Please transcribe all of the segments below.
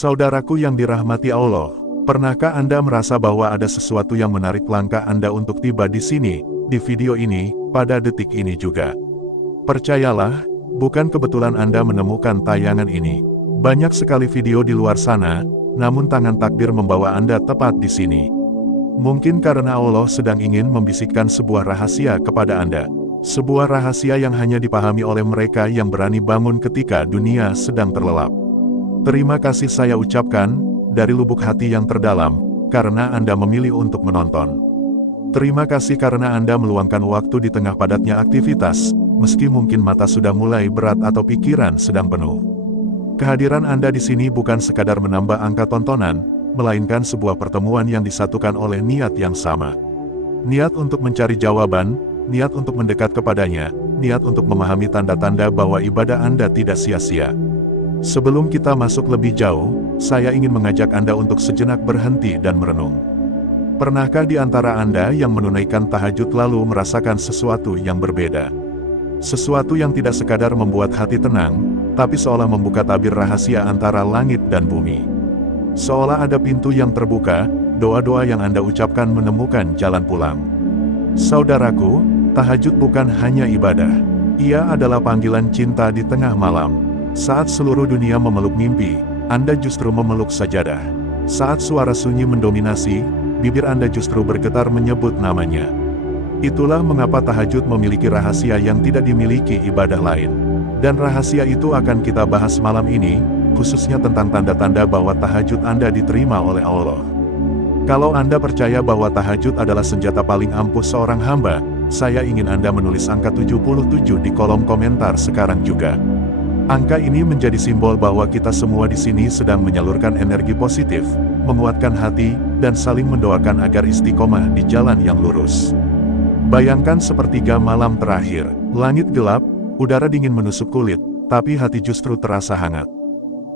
Saudaraku yang dirahmati Allah, pernahkah Anda merasa bahwa ada sesuatu yang menarik langkah Anda untuk tiba di sini, di video ini, pada detik ini juga? Percayalah, bukan kebetulan Anda menemukan tayangan ini. Banyak sekali video di luar sana, namun tangan takdir membawa Anda tepat di sini. Mungkin karena Allah sedang ingin membisikkan sebuah rahasia kepada Anda. Sebuah rahasia yang hanya dipahami oleh mereka yang berani bangun ketika dunia sedang terlelap. Terima kasih saya ucapkan, dari lubuk hati yang terdalam, karena Anda memilih untuk menonton. Terima kasih karena Anda meluangkan waktu di tengah padatnya aktivitas, meski mungkin mata sudah mulai berat atau pikiran sedang penuh. Kehadiran Anda di sini bukan sekadar menambah angka tontonan, melainkan sebuah pertemuan yang disatukan oleh niat yang sama. Niat untuk mencari jawaban, niat untuk mendekat kepadanya, niat untuk memahami tanda-tanda bahwa ibadah Anda tidak sia-sia. Sebelum kita masuk lebih jauh, saya ingin mengajak Anda untuk sejenak berhenti dan merenung. Pernahkah di antara Anda yang menunaikan tahajud lalu merasakan sesuatu yang berbeda? Sesuatu yang tidak sekadar membuat hati tenang, tapi seolah membuka tabir rahasia antara langit dan bumi. Seolah ada pintu yang terbuka, doa-doa yang Anda ucapkan menemukan jalan pulang. Saudaraku, tahajud bukan hanya ibadah. Ia adalah panggilan cinta di tengah malam. Saat seluruh dunia memeluk mimpi, Anda justru memeluk sajadah. Saat suara sunyi mendominasi, bibir Anda justru bergetar menyebut namanya. Itulah mengapa tahajud memiliki rahasia yang tidak dimiliki ibadah lain. Dan rahasia itu akan kita bahas malam ini, khususnya tentang tanda-tanda bahwa tahajud Anda diterima oleh Allah. Kalau Anda percaya bahwa tahajud adalah senjata paling ampuh seorang hamba, saya ingin Anda menulis angka 77 di kolom komentar sekarang juga. Angka ini menjadi simbol bahwa kita semua di sini sedang menyalurkan energi positif, menguatkan hati, dan saling mendoakan agar istiqomah di jalan yang lurus. Bayangkan sepertiga malam terakhir, langit gelap, udara dingin menusuk kulit, tapi hati justru terasa hangat.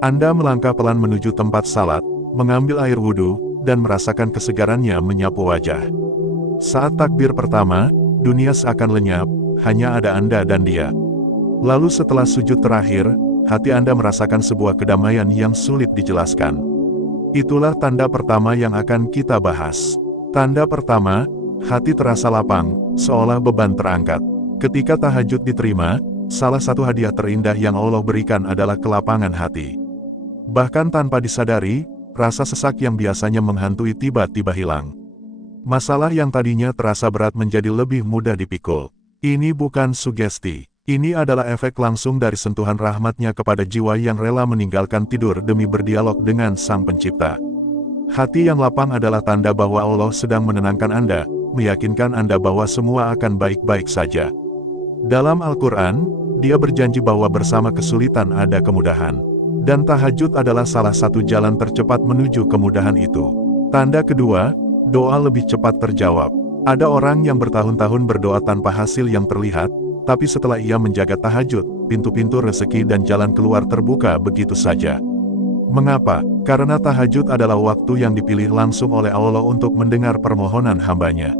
Anda melangkah pelan menuju tempat salat, mengambil air wudhu, dan merasakan kesegarannya menyapu wajah. Saat takbir pertama, dunia seakan lenyap, hanya ada Anda dan Dia. Lalu setelah sujud terakhir, hati Anda merasakan sebuah kedamaian yang sulit dijelaskan. Itulah tanda pertama yang akan kita bahas. Tanda pertama, hati terasa lapang, seolah beban terangkat. Ketika tahajud diterima, salah satu hadiah terindah yang Allah berikan adalah kelapangan hati. Bahkan tanpa disadari, rasa sesak yang biasanya menghantui tiba-tiba hilang. Masalah yang tadinya terasa berat menjadi lebih mudah dipikul. Ini bukan sugesti. Ini adalah efek langsung dari sentuhan rahmat-Nya kepada jiwa yang rela meninggalkan tidur demi berdialog dengan Sang Pencipta. Hati yang lapang adalah tanda bahwa Allah sedang menenangkan Anda, meyakinkan Anda bahwa semua akan baik-baik saja. Dalam Al-Quran, Dia berjanji bahwa bersama kesulitan ada kemudahan. Dan tahajud adalah salah satu jalan tercepat menuju kemudahan itu. Tanda kedua, doa lebih cepat terjawab. Ada orang yang bertahun-tahun berdoa tanpa hasil yang terlihat, tapi setelah ia menjaga tahajud, pintu-pintu rezeki dan jalan keluar terbuka begitu saja. Mengapa? Karena tahajud adalah waktu yang dipilih langsung oleh Allah untuk mendengar permohonan hambanya.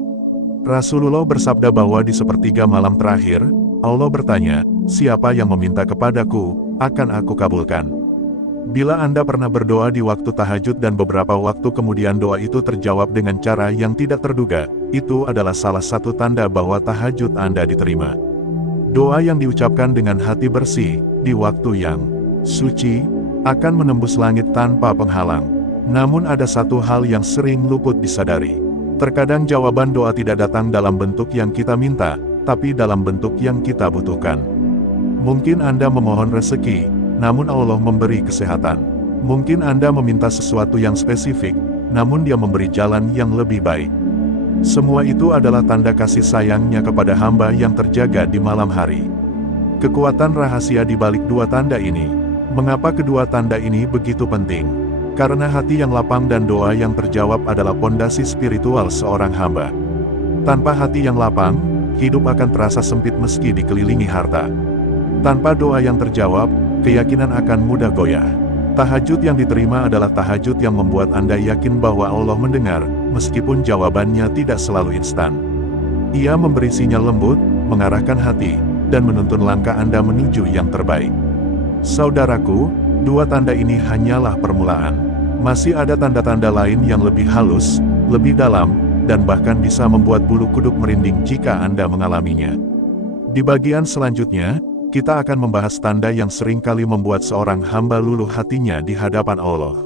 Rasulullah bersabda bahwa di sepertiga malam terakhir, Allah bertanya, "Siapa yang meminta kepadaku, akan aku kabulkan." Bila Anda pernah berdoa di waktu tahajud dan beberapa waktu kemudian doa itu terjawab dengan cara yang tidak terduga, itu adalah salah satu tanda bahwa tahajud Anda diterima. Doa yang diucapkan dengan hati bersih, di waktu yang suci, akan menembus langit tanpa penghalang. Namun ada satu hal yang sering luput disadari. Terkadang jawaban doa tidak datang dalam bentuk yang kita minta, tapi dalam bentuk yang kita butuhkan. Mungkin Anda memohon rezeki, namun Allah memberi kesehatan. Mungkin Anda meminta sesuatu yang spesifik, namun Dia memberi jalan yang lebih baik. Semua itu adalah tanda kasih sayang-Nya kepada hamba yang terjaga di malam hari. Kekuatan rahasia di balik dua tanda ini. Mengapa kedua tanda ini begitu penting? Karena hati yang lapang dan doa yang terjawab adalah pondasi spiritual seorang hamba. Tanpa hati yang lapang, hidup akan terasa sempit meski dikelilingi harta. Tanpa doa yang terjawab, keyakinan akan mudah goyah. Tahajud yang diterima adalah tahajud yang membuat Anda yakin bahwa Allah mendengar, meskipun jawabannya tidak selalu instan. Ia memberi sinyal lembut, mengarahkan hati, dan menuntun langkah Anda menuju yang terbaik. Saudaraku, Dua tanda ini hanyalah permulaan. Masih ada tanda-tanda lain yang lebih halus, lebih dalam, dan bahkan bisa membuat bulu kuduk merinding jika Anda mengalaminya. Di bagian selanjutnya, kita akan membahas tanda yang seringkali membuat seorang hamba luluh hatinya di hadapan Allah.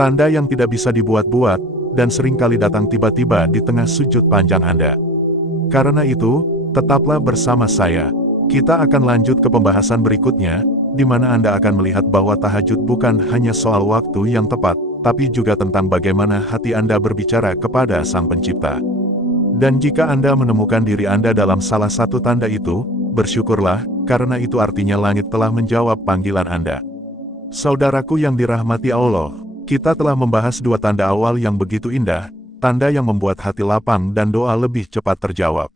Tanda yang tidak bisa dibuat-buat, dan seringkali datang tiba-tiba di tengah sujud panjang Anda. Karena itu, tetaplah bersama saya. Kita akan lanjut ke pembahasan berikutnya, di mana Anda akan melihat bahwa tahajud bukan hanya soal waktu yang tepat, tapi juga tentang bagaimana hati Anda berbicara kepada Sang Pencipta. Dan jika Anda menemukan diri Anda dalam salah satu tanda itu, bersyukurlah, karena itu artinya langit telah menjawab panggilan Anda. Saudaraku yang dirahmati Allah, kita telah membahas dua tanda awal yang begitu indah, tanda yang membuat hati lapang dan doa lebih cepat terjawab.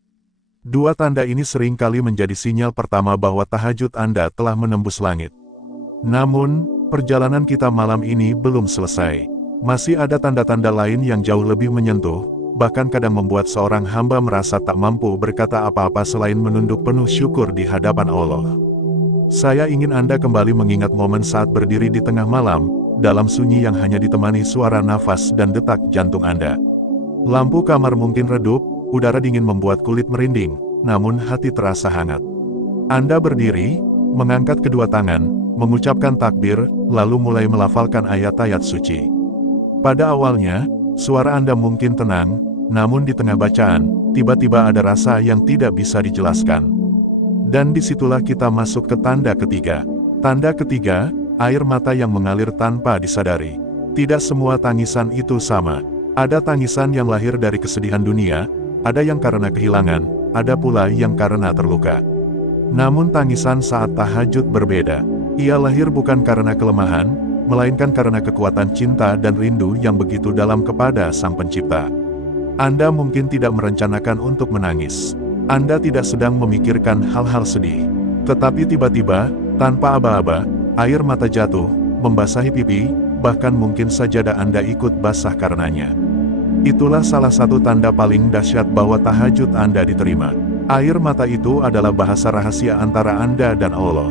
Dua tanda ini seringkali menjadi sinyal pertama bahwa tahajud Anda telah menembus langit. Namun, perjalanan kita malam ini belum selesai. Masih ada tanda-tanda lain yang jauh lebih menyentuh, bahkan kadang membuat seorang hamba merasa tak mampu berkata apa-apa selain menunduk penuh syukur di hadapan Allah. Saya ingin Anda kembali mengingat momen saat berdiri di tengah malam, dalam sunyi yang hanya ditemani suara nafas dan detak jantung Anda. Lampu kamar mungkin redup, udara dingin membuat kulit merinding, namun hati terasa hangat. Anda berdiri, mengangkat kedua tangan, mengucapkan takbir, lalu mulai melafalkan ayat-ayat suci. Pada awalnya, suara Anda mungkin tenang, namun di tengah bacaan, tiba-tiba ada rasa yang tidak bisa dijelaskan. Dan disitulah kita masuk ke tanda ketiga. Tanda ketiga, air mata yang mengalir tanpa disadari. Tidak semua tangisan itu sama. Ada tangisan yang lahir dari kesedihan dunia, ada yang karena kehilangan, ada pula yang karena terluka. Namun tangisan saat tahajud berbeda. Ia lahir bukan karena kelemahan, melainkan karena kekuatan cinta dan rindu yang begitu dalam kepada Sang Pencipta. Anda mungkin tidak merencanakan untuk menangis. Anda tidak sedang memikirkan hal-hal sedih. Tetapi tiba-tiba, tanpa aba-aba, air mata jatuh, membasahi pipi, bahkan mungkin sajadah Anda ikut basah karenanya. Itulah salah satu tanda paling dahsyat bahwa tahajud Anda diterima. Air mata itu adalah bahasa rahasia antara Anda dan Allah.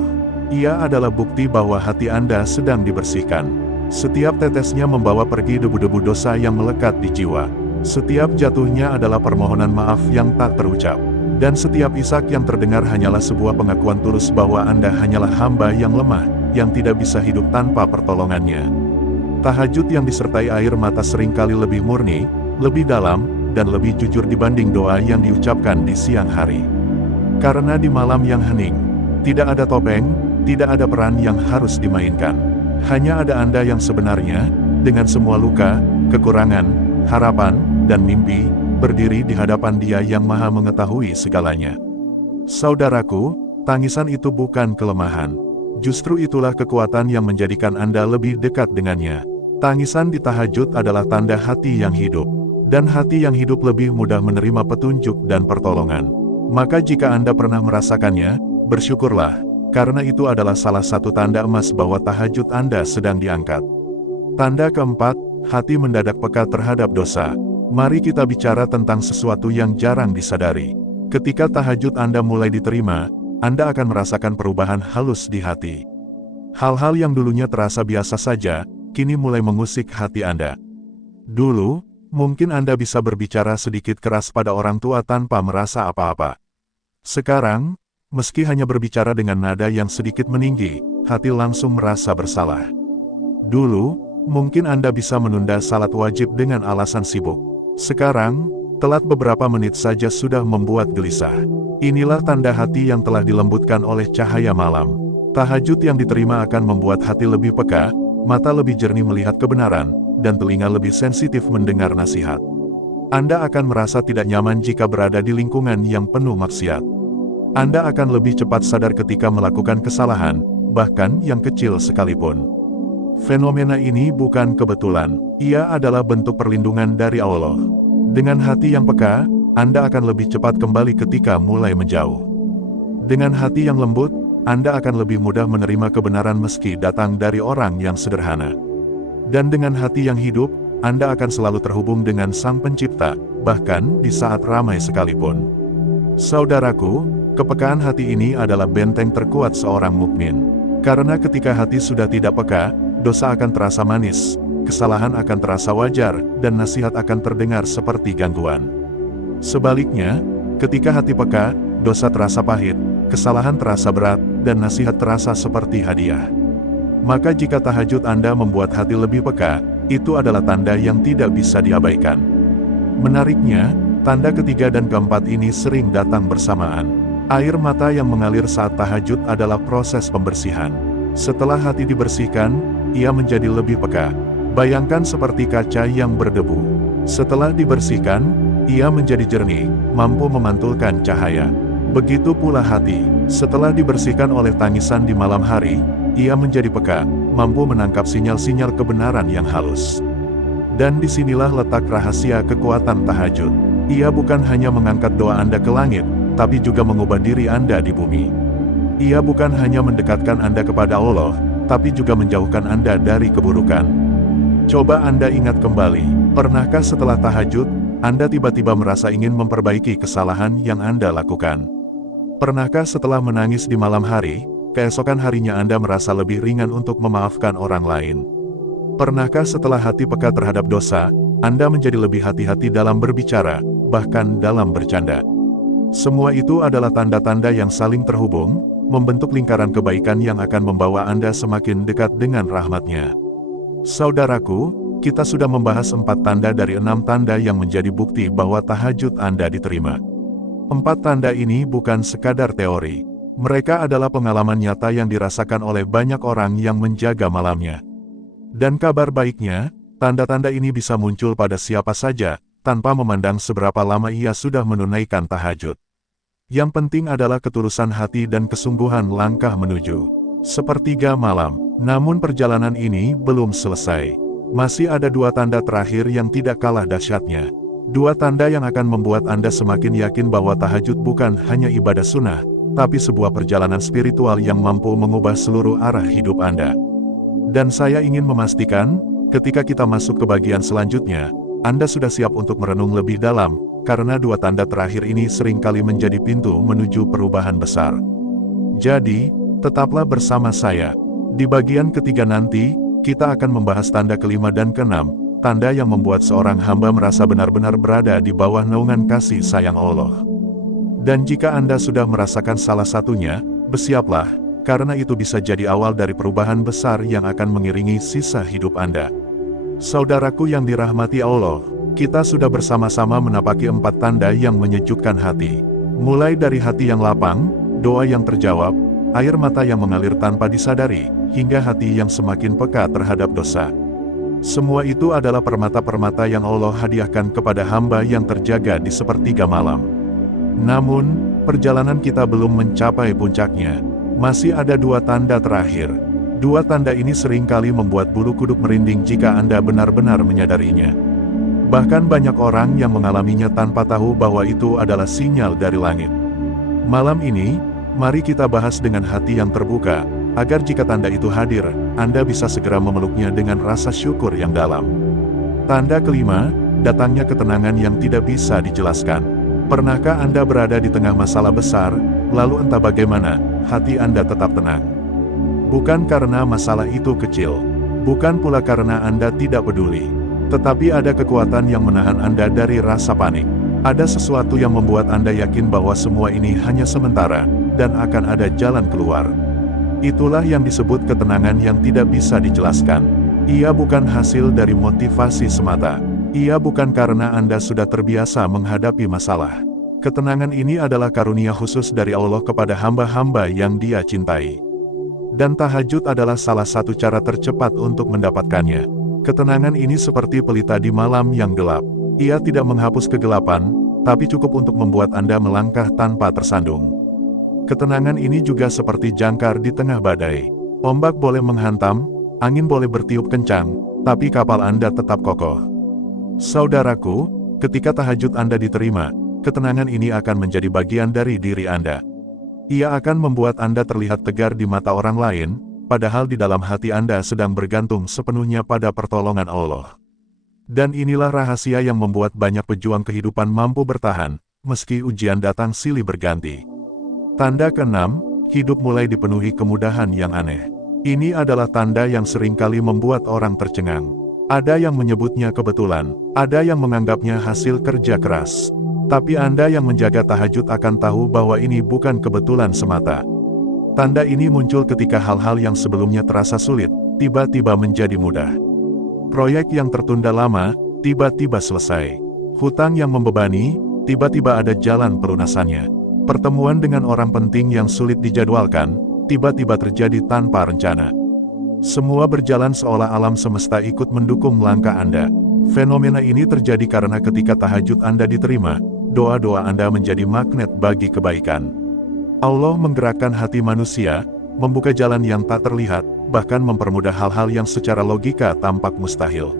Ia adalah bukti bahwa hati Anda sedang dibersihkan. Setiap tetesnya membawa pergi debu-debu dosa yang melekat di jiwa. Setiap jatuhnya adalah permohonan maaf yang tak terucap. Dan setiap isak yang terdengar hanyalah sebuah pengakuan tulus bahwa Anda hanyalah hamba yang lemah, yang tidak bisa hidup tanpa pertolongannya. Tahajud yang disertai air mata seringkali lebih murni, lebih dalam, dan lebih jujur dibanding doa yang diucapkan di siang hari. Karena di malam yang hening, tidak ada topeng, tidak ada peran yang harus dimainkan. Hanya ada Anda yang sebenarnya, dengan semua luka, kekurangan, harapan, dan mimpi, berdiri di hadapan Dia yang Maha Mengetahui segalanya. Saudaraku, tangisan itu bukan kelemahan. Justru itulah kekuatan yang menjadikan Anda lebih dekat dengannya. Tangisan di tahajud adalah tanda hati yang hidup. Dan hati yang hidup lebih mudah menerima petunjuk dan pertolongan. Maka jika Anda pernah merasakannya, bersyukurlah, karena itu adalah salah satu tanda emas bahwa tahajud Anda sedang diangkat. Tanda keempat, hati mendadak peka terhadap dosa. Mari kita bicara tentang sesuatu yang jarang disadari. Ketika tahajud Anda mulai diterima, Anda akan merasakan perubahan halus di hati. Hal-hal yang dulunya terasa biasa saja, kini mulai mengusik hati Anda. Dulu, mungkin Anda bisa berbicara sedikit keras pada orang tua tanpa merasa apa-apa. Sekarang, meski hanya berbicara dengan nada yang sedikit meninggi, hati langsung merasa bersalah. Dulu, mungkin Anda bisa menunda salat wajib dengan alasan sibuk. Sekarang, telat beberapa menit saja sudah membuat gelisah. Inilah tanda hati yang telah dilembutkan oleh cahaya malam. Tahajud yang diterima akan membuat hati lebih peka, mata lebih jernih melihat kebenaran, dan telinga lebih sensitif mendengar nasihat. Anda akan merasa tidak nyaman jika berada di lingkungan yang penuh maksiat. Anda akan lebih cepat sadar ketika melakukan kesalahan, bahkan yang kecil sekalipun. Fenomena ini bukan kebetulan, ia adalah bentuk perlindungan dari Allah. Dengan hati yang peka, Anda akan lebih cepat kembali ketika mulai menjauh. Dengan hati yang lembut, Anda akan lebih mudah menerima kebenaran meski datang dari orang yang sederhana. Dan dengan hati yang hidup, Anda akan selalu terhubung dengan Sang Pencipta, bahkan di saat ramai sekalipun. Saudaraku, kepekaan hati ini adalah benteng terkuat seorang mukmin. Karena ketika hati sudah tidak peka, dosa akan terasa manis, kesalahan akan terasa wajar, dan nasihat akan terdengar seperti gangguan. Sebaliknya, ketika hati peka, dosa terasa pahit, kesalahan terasa berat, dan nasihat terasa seperti hadiah. Maka jika tahajud Anda membuat hati lebih peka, itu adalah tanda yang tidak bisa diabaikan. Menariknya, tanda ketiga dan keempat ini sering datang bersamaan. Air mata yang mengalir saat tahajud adalah proses pembersihan. Setelah hati dibersihkan, ia menjadi lebih peka. Bayangkan seperti kaca yang berdebu. Setelah dibersihkan, ia menjadi jernih, mampu memantulkan cahaya. Begitu pula hati, setelah dibersihkan oleh tangisan di malam hari, ia menjadi peka, mampu menangkap sinyal-sinyal kebenaran yang halus. Dan disinilah letak rahasia kekuatan tahajud. Ia bukan hanya mengangkat doa Anda ke langit, tapi juga mengubah diri Anda di bumi. Ia bukan hanya mendekatkan Anda kepada Allah, tapi juga menjauhkan Anda dari keburukan. Coba Anda ingat kembali, pernahkah setelah tahajud, Anda tiba-tiba merasa ingin memperbaiki kesalahan yang Anda lakukan? Pernahkah setelah menangis di malam hari, keesokan harinya Anda merasa lebih ringan untuk memaafkan orang lain? Pernahkah setelah hati peka terhadap dosa, Anda menjadi lebih hati-hati dalam berbicara, bahkan dalam bercanda? Semua itu adalah tanda-tanda yang saling terhubung, membentuk lingkaran kebaikan yang akan membawa Anda semakin dekat dengan rahmat-Nya. Saudaraku, kita sudah membahas 4 tanda dari 6 tanda yang menjadi bukti bahwa tahajud Anda diterima. 4 tanda ini bukan sekadar teori. Mereka adalah pengalaman nyata yang dirasakan oleh banyak orang yang menjaga malamnya. Dan kabar baiknya, tanda-tanda ini bisa muncul pada siapa saja, tanpa memandang seberapa lama ia sudah menunaikan tahajud. Yang penting adalah ketulusan hati dan kesungguhan langkah menuju sepertiga malam. Namun perjalanan ini belum selesai. Masih ada 2 tanda terakhir yang tidak kalah dahsyatnya. 2 tanda yang akan membuat Anda semakin yakin bahwa tahajud bukan hanya ibadah sunnah, tapi sebuah perjalanan spiritual yang mampu mengubah seluruh arah hidup Anda. Dan saya ingin memastikan, ketika kita masuk ke bagian selanjutnya, Anda sudah siap untuk merenung lebih dalam, karena 2 tanda terakhir ini seringkali menjadi pintu menuju perubahan besar. Jadi, tetaplah bersama saya. Di bagian ketiga nanti, kita akan membahas tanda kelima dan keenam, tanda yang membuat seorang hamba merasa benar-benar berada di bawah naungan kasih sayang Allah. Dan jika Anda sudah merasakan salah satunya, bersiaplah, karena itu bisa jadi awal dari perubahan besar yang akan mengiringi sisa hidup Anda. Saudaraku yang dirahmati Allah, kita sudah bersama-sama menapaki 4 tanda yang menyejukkan hati. Mulai dari hati yang lapang, doa yang terjawab, air mata yang mengalir tanpa disadari, hingga hati yang semakin peka terhadap dosa. Semua itu adalah permata-permata yang Allah hadiahkan kepada hamba yang terjaga di sepertiga malam. Namun, perjalanan kita belum mencapai puncaknya. Masih ada 2 tanda terakhir. 2 tanda ini seringkali membuat bulu kuduk merinding jika Anda benar-benar menyadarinya. Bahkan banyak orang yang mengalaminya tanpa tahu bahwa itu adalah sinyal dari langit. Malam ini, mari kita bahas dengan hati yang terbuka, agar jika tanda itu hadir, Anda bisa segera memeluknya dengan rasa syukur yang dalam. Tanda kelima, datangnya ketenangan yang tidak bisa dijelaskan. Pernahkah Anda berada di tengah masalah besar, lalu entah bagaimana, hati Anda tetap tenang? Bukan karena masalah itu kecil, bukan pula karena Anda tidak peduli, tetapi ada kekuatan yang menahan Anda dari rasa panik. Ada sesuatu yang membuat Anda yakin bahwa semua ini hanya sementara, dan akan ada jalan keluar. Itulah yang disebut ketenangan yang tidak bisa dijelaskan. Ia bukan hasil dari motivasi semata. Ia bukan karena Anda sudah terbiasa menghadapi masalah. Ketenangan ini adalah karunia khusus dari Allah kepada hamba-hamba yang Dia cintai. Dan tahajud adalah salah satu cara tercepat untuk mendapatkannya. Ketenangan ini seperti pelita di malam yang gelap. Ia tidak menghapus kegelapan, tapi cukup untuk membuat Anda melangkah tanpa tersandung. Ketenangan ini juga seperti jangkar di tengah badai. Ombak boleh menghantam, angin boleh bertiup kencang, tapi kapal Anda tetap kokoh. Saudaraku, ketika tahajud Anda diterima, ketenangan ini akan menjadi bagian dari diri Anda. Ia akan membuat Anda terlihat tegar di mata orang lain, padahal di dalam hati Anda sedang bergantung sepenuhnya pada pertolongan Allah. Dan inilah rahasia yang membuat banyak pejuang kehidupan mampu bertahan, meski ujian datang silih berganti. Tanda keenam, hidup mulai dipenuhi kemudahan yang aneh. Ini adalah tanda yang seringkali membuat orang tercengang. Ada yang menyebutnya kebetulan, ada yang menganggapnya hasil kerja keras. Tapi Anda yang menjaga tahajud akan tahu bahwa ini bukan kebetulan semata. Tanda ini muncul ketika hal-hal yang sebelumnya terasa sulit, tiba-tiba menjadi mudah. Proyek yang tertunda lama, tiba-tiba selesai. Hutang yang membebani, tiba-tiba ada jalan pelunasannya. Pertemuan dengan orang penting yang sulit dijadwalkan, tiba-tiba terjadi tanpa rencana. Semua berjalan seolah alam semesta ikut mendukung langkah Anda. Fenomena ini terjadi karena ketika tahajud Anda diterima, doa-doa Anda menjadi magnet bagi kebaikan. Allah menggerakkan hati manusia, membuka jalan yang tak terlihat, bahkan mempermudah hal-hal yang secara logika tampak mustahil.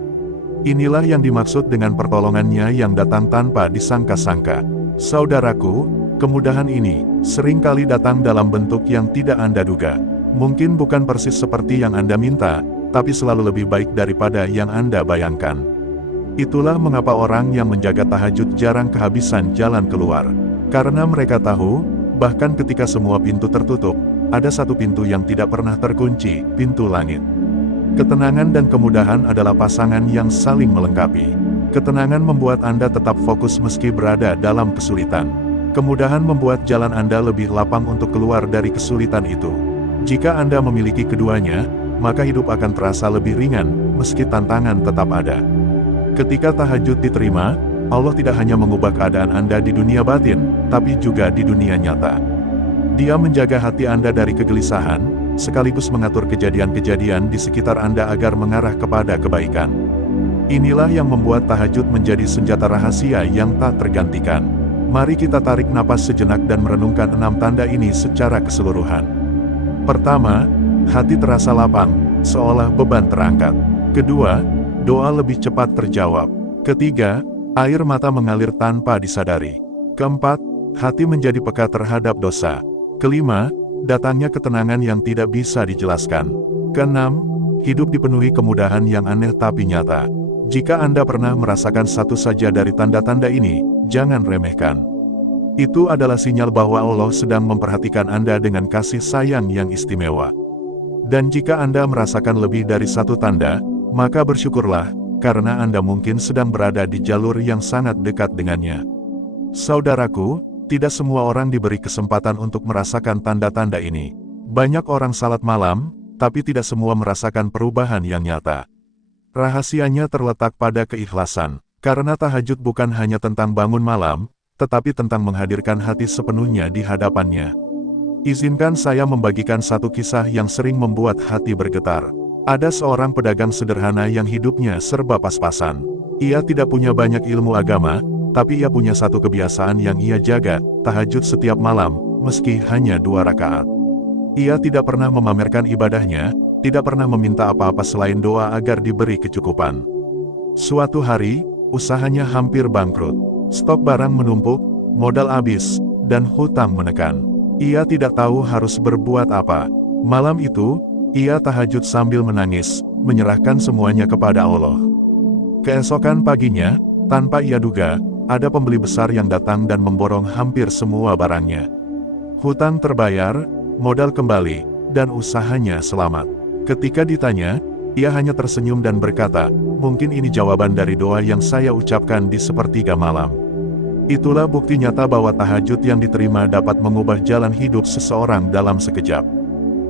Inilah yang dimaksud dengan pertolongannya yang datang tanpa disangka-sangka. Saudaraku, kemudahan ini seringkali datang dalam bentuk yang tidak Anda duga. Mungkin bukan persis seperti yang Anda minta, tapi selalu lebih baik daripada yang Anda bayangkan. Itulah mengapa orang yang menjaga tahajud jarang kehabisan jalan keluar. Karena mereka tahu, bahkan ketika semua pintu tertutup, ada satu pintu yang tidak pernah terkunci, pintu langit. Ketenangan dan kemudahan adalah pasangan yang saling melengkapi. Ketenangan membuat Anda tetap fokus meski berada dalam kesulitan. Kemudahan membuat jalan Anda lebih lapang untuk keluar dari kesulitan itu. Jika Anda memiliki keduanya, maka hidup akan terasa lebih ringan, meski tantangan tetap ada. Ketika tahajud diterima, Allah tidak hanya mengubah keadaan Anda di dunia batin, tapi juga di dunia nyata. Dia menjaga hati Anda dari kegelisahan, sekaligus mengatur kejadian-kejadian di sekitar Anda agar mengarah kepada kebaikan. Inilah yang membuat tahajud menjadi senjata rahasia yang tak tergantikan. Mari kita tarik napas sejenak dan merenungkan 6 tanda ini secara keseluruhan. Pertama, hati terasa lapang, seolah beban terangkat. Kedua, doa lebih cepat terjawab. Ketiga, air mata mengalir tanpa disadari. Keempat, hati menjadi peka terhadap dosa. Kelima, datangnya ketenangan yang tidak bisa dijelaskan. Keenam, hidup dipenuhi kemudahan yang aneh tapi nyata. Jika Anda pernah merasakan satu saja dari tanda-tanda ini, jangan remehkan. Itu adalah sinyal bahwa Allah sedang memperhatikan Anda dengan kasih sayang yang istimewa. Dan jika Anda merasakan lebih dari satu tanda, maka bersyukurlah, karena Anda mungkin sedang berada di jalur yang sangat dekat dengannya. Saudaraku, tidak semua orang diberi kesempatan untuk merasakan tanda-tanda ini. Banyak orang salat malam, tapi tidak semua merasakan perubahan yang nyata. Rahasianya terletak pada keikhlasan, karena tahajud bukan hanya tentang bangun malam, tetapi tentang menghadirkan hati sepenuhnya di hadapannya. Izinkan saya membagikan satu kisah yang sering membuat hati bergetar. Ada seorang pedagang sederhana yang hidupnya serba pas-pasan. Ia tidak punya banyak ilmu agama, tapi ia punya satu kebiasaan yang ia jaga, tahajud setiap malam, meski hanya 2 rakaat. Ia tidak pernah memamerkan ibadahnya, tidak pernah meminta apa-apa selain doa agar diberi kecukupan. Suatu hari, usahanya hampir bangkrut. Stok barang menumpuk, modal habis, dan hutang menekan. Ia tidak tahu harus berbuat apa. Malam itu, ia tahajud sambil menangis, menyerahkan semuanya kepada Allah. Keesokan paginya, tanpa ia duga, ada pembeli besar yang datang dan memborong hampir semua barangnya. Hutang terbayar, modal kembali, dan usahanya selamat. Ketika ditanya, ia hanya tersenyum dan berkata, "Mungkin ini jawaban dari doa yang saya ucapkan di sepertiga malam." Itulah bukti nyata bahwa tahajud yang diterima dapat mengubah jalan hidup seseorang dalam sekejap.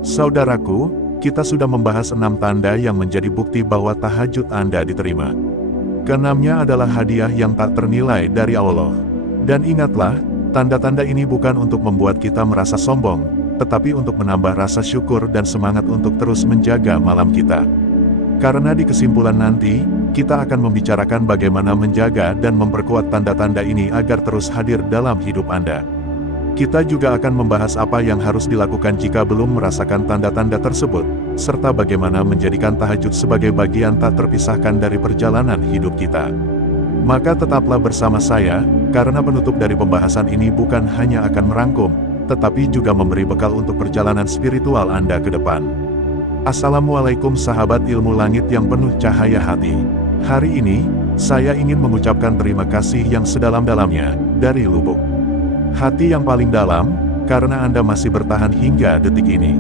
Saudaraku, kita sudah membahas 6 tanda yang menjadi bukti bahwa tahajud Anda diterima. Keenamnya adalah hadiah yang tak ternilai dari Allah. Dan ingatlah, tanda-tanda ini bukan untuk membuat kita merasa sombong, tetapi untuk menambah rasa syukur dan semangat untuk terus menjaga malam kita. Karena di kesimpulan nanti, kita akan membicarakan bagaimana menjaga dan memperkuat tanda-tanda ini agar terus hadir dalam hidup Anda. Kita juga akan membahas apa yang harus dilakukan jika belum merasakan tanda-tanda tersebut, serta bagaimana menjadikan tahajud sebagai bagian tak terpisahkan dari perjalanan hidup kita. Maka tetaplah bersama saya, karena penutup dari pembahasan ini bukan hanya akan merangkum, tetapi juga memberi bekal untuk perjalanan spiritual Anda ke depan. Assalamualaikum sahabat ilmu langit yang penuh cahaya hati. Hari ini, saya ingin mengucapkan terima kasih yang sedalam-dalamnya, dari lubuk hati yang paling dalam, karena Anda masih bertahan hingga detik ini.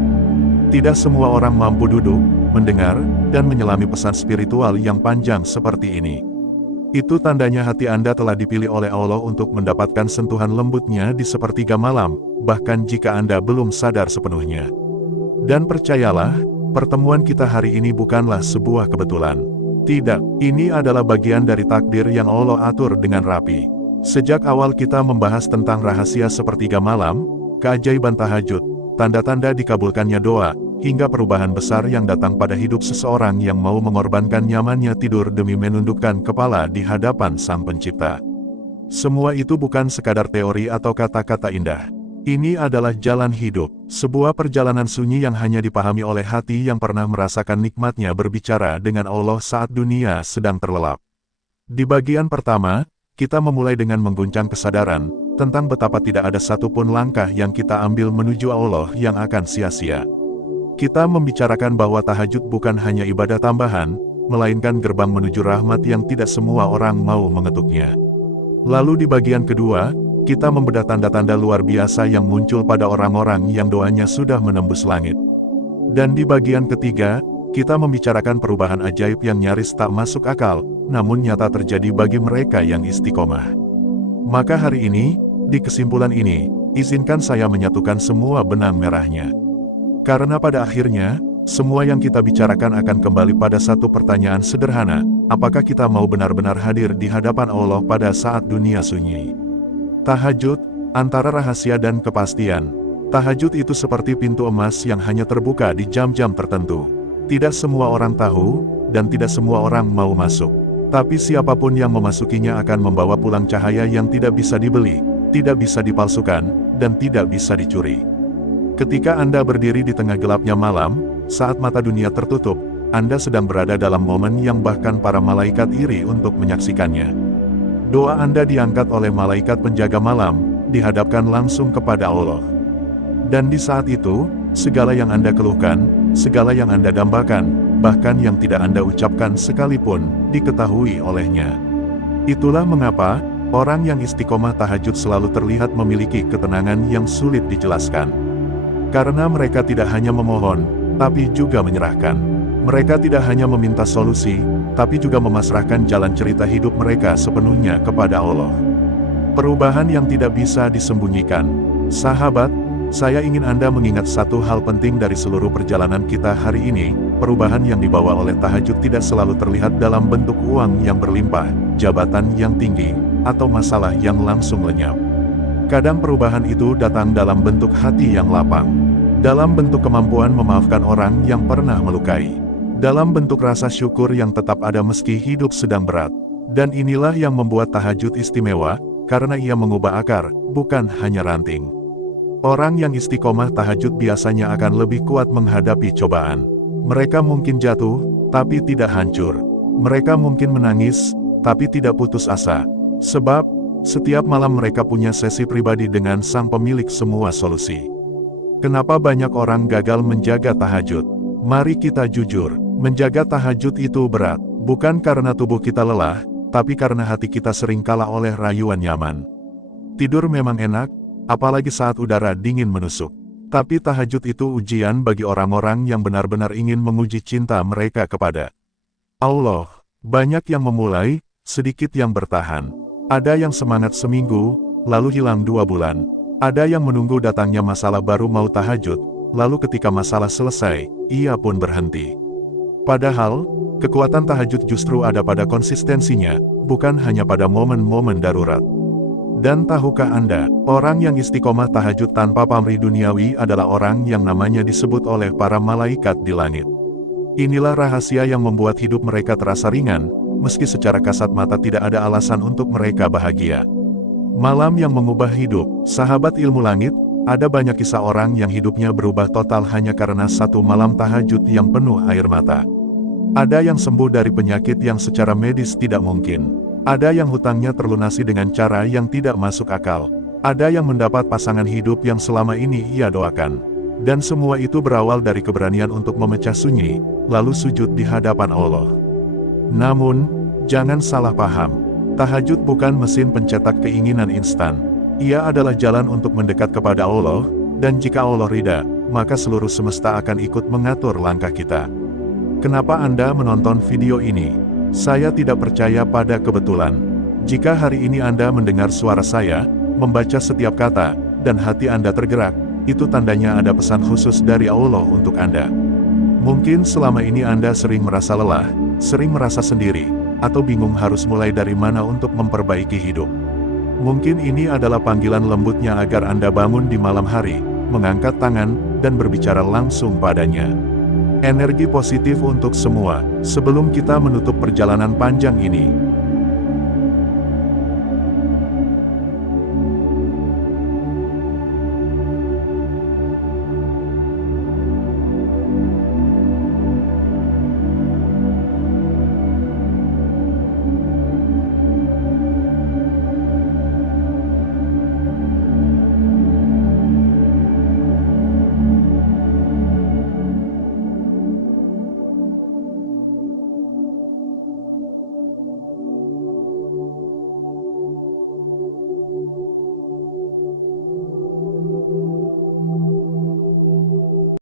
Tidak semua orang mampu duduk, mendengar, dan menyelami pesan spiritual yang panjang seperti ini. Itu tandanya hati Anda telah dipilih oleh Allah untuk mendapatkan sentuhan lembutnya di sepertiga malam, bahkan jika Anda belum sadar sepenuhnya. Dan percayalah, pertemuan kita hari ini bukanlah sebuah kebetulan. Tidak, ini adalah bagian dari takdir yang Allah atur dengan rapi. Sejak awal kita membahas tentang rahasia sepertiga malam, keajaiban tahajud, tanda-tanda dikabulkannya doa, hingga perubahan besar yang datang pada hidup seseorang yang mau mengorbankan nyamannya tidur demi menundukkan kepala di hadapan Sang Pencipta. Semua itu bukan sekadar teori atau kata-kata indah. Ini adalah jalan hidup, sebuah perjalanan sunyi yang hanya dipahami oleh hati yang pernah merasakan nikmatnya berbicara dengan Allah saat dunia sedang terlelap. Di bagian pertama, kita memulai dengan mengguncang kesadaran tentang betapa tidak ada satupun langkah yang kita ambil menuju Allah yang akan sia-sia. Kita membicarakan bahwa tahajud bukan hanya ibadah tambahan, melainkan gerbang menuju rahmat yang tidak semua orang mau mengetuknya. Lalu di bagian kedua, kita membedah tanda-tanda luar biasa yang muncul pada orang-orang yang doanya sudah menembus langit. Dan di bagian ketiga, kita membicarakan perubahan ajaib yang nyaris tak masuk akal, namun nyata terjadi bagi mereka yang istiqomah. Maka hari ini, di kesimpulan ini, izinkan saya menyatukan semua benang merahnya. Karena pada akhirnya, semua yang kita bicarakan akan kembali pada satu pertanyaan sederhana, apakah kita mau benar-benar hadir di hadapan Allah pada saat dunia sunyi? Tahajud, antara rahasia dan kepastian. Tahajud itu seperti pintu emas yang hanya terbuka di jam-jam tertentu. Tidak semua orang tahu, dan tidak semua orang mau masuk. Tapi siapapun yang memasukinya akan membawa pulang cahaya yang tidak bisa dibeli, tidak bisa dipalsukan, dan tidak bisa dicuri. Ketika Anda berdiri di tengah gelapnya malam, saat mata dunia tertutup, Anda sedang berada dalam momen yang bahkan para malaikat iri untuk menyaksikannya. Doa Anda diangkat oleh malaikat penjaga malam, dihadapkan langsung kepada Allah. Dan di saat itu, segala yang Anda keluhkan, segala yang Anda dambakan, bahkan yang tidak Anda ucapkan sekalipun, diketahui olehnya. Itulah mengapa, orang yang istiqomah tahajud selalu terlihat memiliki ketenangan yang sulit dijelaskan. Karena mereka tidak hanya memohon, tapi juga menyerahkan. Mereka tidak hanya meminta solusi, tapi juga memasrahkan jalan cerita hidup mereka sepenuhnya kepada Allah. Perubahan yang tidak bisa disembunyikan. Sahabat, saya ingin Anda mengingat satu hal penting dari seluruh perjalanan kita hari ini, perubahan yang dibawa oleh tahajud tidak selalu terlihat dalam bentuk uang yang berlimpah, jabatan yang tinggi, atau masalah yang langsung lenyap. Kadang perubahan itu datang dalam bentuk hati yang lapang, dalam bentuk kemampuan memaafkan orang yang pernah melukai, dalam bentuk rasa syukur yang tetap ada meski hidup sedang berat. Dan inilah yang membuat tahajud istimewa, karena ia mengubah akar, bukan hanya ranting. Orang yang istiqomah tahajud biasanya akan lebih kuat menghadapi cobaan. Mereka mungkin jatuh, tapi tidak hancur. Mereka mungkin menangis, tapi tidak putus asa. Sebab, setiap malam mereka punya sesi pribadi dengan Sang Pemilik semua solusi. Kenapa banyak orang gagal menjaga tahajud? Mari kita jujur, menjaga tahajud itu berat, bukan karena tubuh kita lelah, tapi karena hati kita sering kalah oleh rayuan nyaman. Tidur memang enak, apalagi saat udara dingin menusuk. Tapi tahajud itu ujian bagi orang-orang yang benar-benar ingin menguji cinta mereka kepada Allah. Banyak yang memulai, sedikit yang bertahan. Ada yang semangat seminggu, lalu hilang 2 bulan. Ada yang menunggu datangnya masalah baru mau tahajud, lalu ketika masalah selesai, ia pun berhenti. Padahal, kekuatan tahajud justru ada pada konsistensinya, bukan hanya pada momen-momen darurat. Dan tahukah Anda, orang yang istiqomah tahajud tanpa pamrih duniawi adalah orang yang namanya disebut oleh para malaikat di langit. Inilah rahasia yang membuat hidup mereka terasa ringan, meski secara kasat mata tidak ada alasan untuk mereka bahagia. Malam yang mengubah hidup, sahabat ilmu langit, ada banyak kisah orang yang hidupnya berubah total hanya karena satu malam tahajud yang penuh air mata. Ada yang sembuh dari penyakit yang secara medis tidak mungkin. Ada yang hutangnya terlunasi dengan cara yang tidak masuk akal. Ada yang mendapat pasangan hidup yang selama ini ia doakan. Dan semua itu berawal dari keberanian untuk memecah sunyi, lalu sujud di hadapan Allah. Namun, jangan salah paham. Tahajud bukan mesin pencetak keinginan instan. Ia adalah jalan untuk mendekat kepada Allah, dan jika Allah ridha, maka seluruh semesta akan ikut mengatur langkah kita. Kenapa Anda menonton video ini? Saya tidak percaya pada kebetulan. Jika hari ini Anda mendengar suara saya, membaca setiap kata, dan hati Anda tergerak, itu tandanya ada pesan khusus dari Allah untuk Anda. Mungkin selama ini Anda sering merasa lelah, sering merasa sendiri, atau bingung harus mulai dari mana untuk memperbaiki hidup. Mungkin ini adalah panggilan lembutnya agar Anda bangun di malam hari, mengangkat tangan, dan berbicara langsung padanya. Energi positif untuk semua. Sebelum kita menutup perjalanan panjang ini,